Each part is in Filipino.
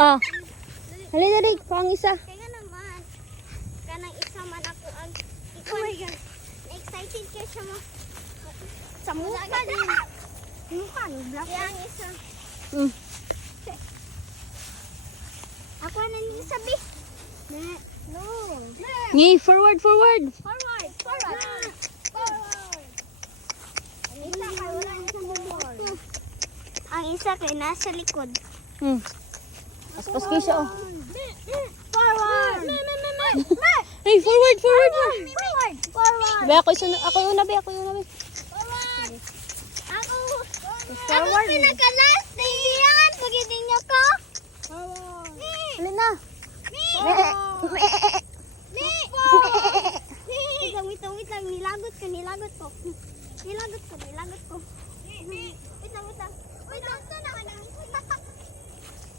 Ah. Halika dali, pang isa. Kaya naman. Kanang isa man ako ang... Oh my God. Na-excited ka siya mo. Sa mukha din. Mukha, no? Kaya ang isa. Mm. Ako na niyo sabi. No. Ngi, forward, forward. Forward. Forward. Forward. Ang isa kay wala na sa motor. Ang isa kay nasa likod. Hmm. Paspas kayo siya, oh. Forward. Hey, forward, forward. Forward. Forward. Be, ako yung una, be. Forward. Ako. Forward. Ako pinakalas. Tingnan. Pagdating niyo ko. Forward. Halika na. Wait lang. Nilagot ko. Nilagot ko. Wait lang. Ito na ka namin.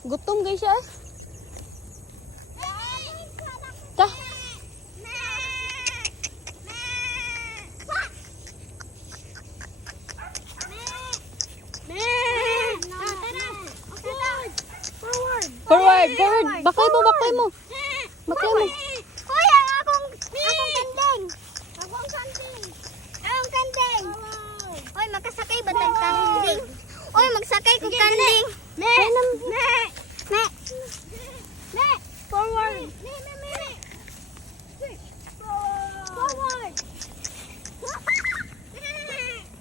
Gutom kayo siya, eh. Ta. Forward, forward. Bakay mo. Bakay mo. Hoy, ang akong kandeng. Ang kandeng. Hoy, makasakay ba tayong kandeng? Hoy, magsakay ko kandeng. Forward. Forward.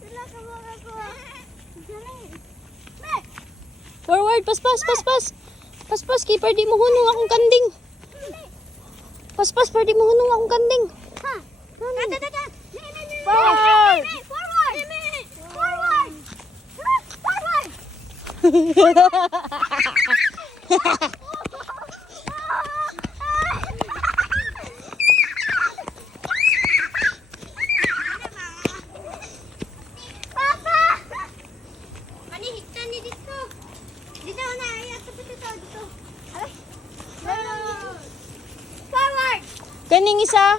Sila ka mga ko. Forward, paspas, keeper di mo hunong akong kanding. Paspas, di mo hunong akong kanding. Ha? Forward. Forward. Papa! Manihigtan ni dito. Dito na, ayan. Dito. Alay. Forward. Kaning isa.